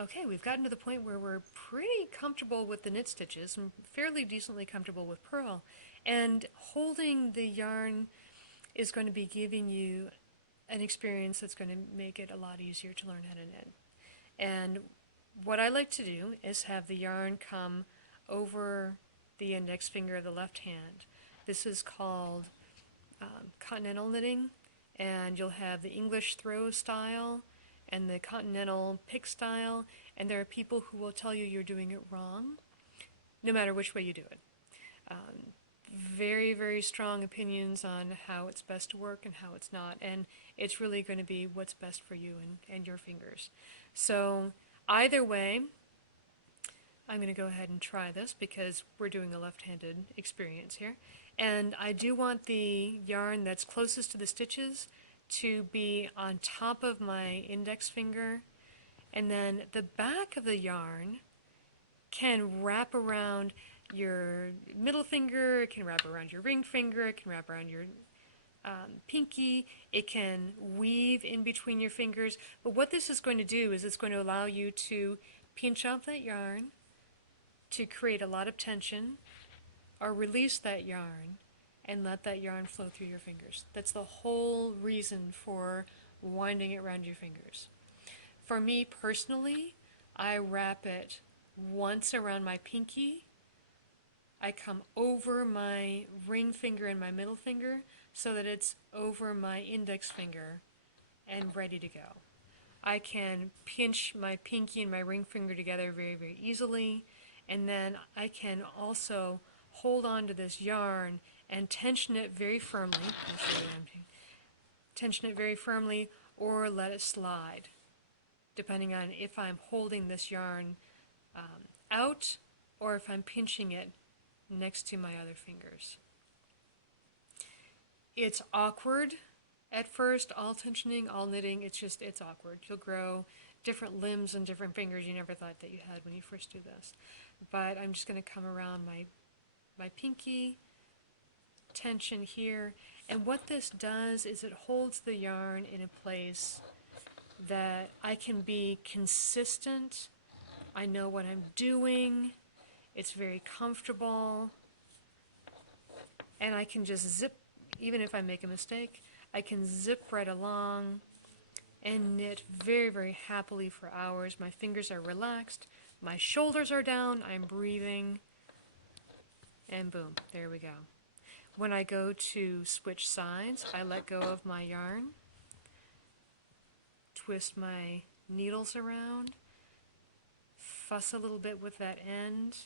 Okay, we've gotten to the point where we're pretty comfortable with the knit stitches and fairly decently comfortable with purl. And holding the yarn is going to be giving you an experience that's going to make it a lot easier to learn how to knit. And what I like to do is have the yarn come over the index finger of the left hand. This is called continental knitting, and you'll have the English throw style and the continental pick style, and there are people who will tell you you're doing it wrong, no matter which way you do it. Very, very strong opinions on how it's best to work and how it's not, and it's really going to be what's best for you and your fingers. So either way, I'm going to go ahead and try this because we're doing a left-handed experience here. And I do want the yarn that's closest to the stitches to be on top of my index finger, and then the back of the yarn can wrap around your middle finger, it can wrap around your ring finger, it can wrap around your pinky, it can weave in between your fingers. But what this is going to do is it's going to allow you to pinch off that yarn to create a lot of tension, or release that yarn and let that yarn flow through your fingers. That's the whole reason for winding it around your fingers. For me personally, I wrap it once around my pinky. I come over my ring finger and my middle finger so that it's over my index finger and ready to go. I can pinch my pinky and my ring finger together very, very easily, and then I can also hold on to this yarn and tension it very firmly. I'll show you what I'm doing. Tension it very firmly or let it slide, depending on if I'm holding this yarn out or if I'm pinching it next to my other fingers. It's awkward at first, all tensioning, all knitting, it's awkward. You'll grow different limbs and different fingers you never thought that you had when you first do this. But I'm just going to come around my pinky, tension here, and what this does is it holds the yarn in a place that I can be consistent. I know what I'm doing. It's very comfortable, and I can just zip, even if I make a mistake, I can zip right along and knit very, very happily for hours. My fingers are relaxed, my shoulders are down, I'm breathing, and boom, there we go. When I go to switch sides, I let go of my yarn, twist my needles around, fuss a little bit with that end,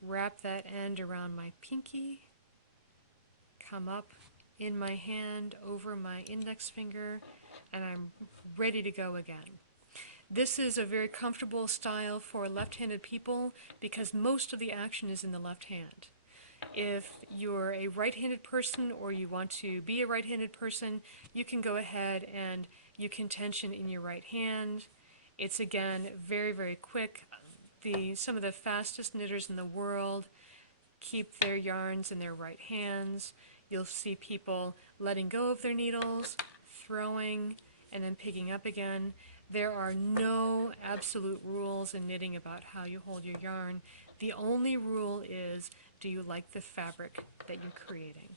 wrap that end around my pinky, come up in my hand over my index finger, and I'm ready to go again. This is a very comfortable style for left-handed people because most of the action is in the left hand. If you're a right-handed person or you want to be a right-handed person, you can go ahead and you can tension in your right hand. It's again very, very quick. Some of the fastest knitters in the world keep their yarns in their right hands. You'll see people letting go of their needles, throwing, and then picking up again. There are no absolute rules in knitting about how you hold your yarn. The only rule is, do you like the fabric that you're creating?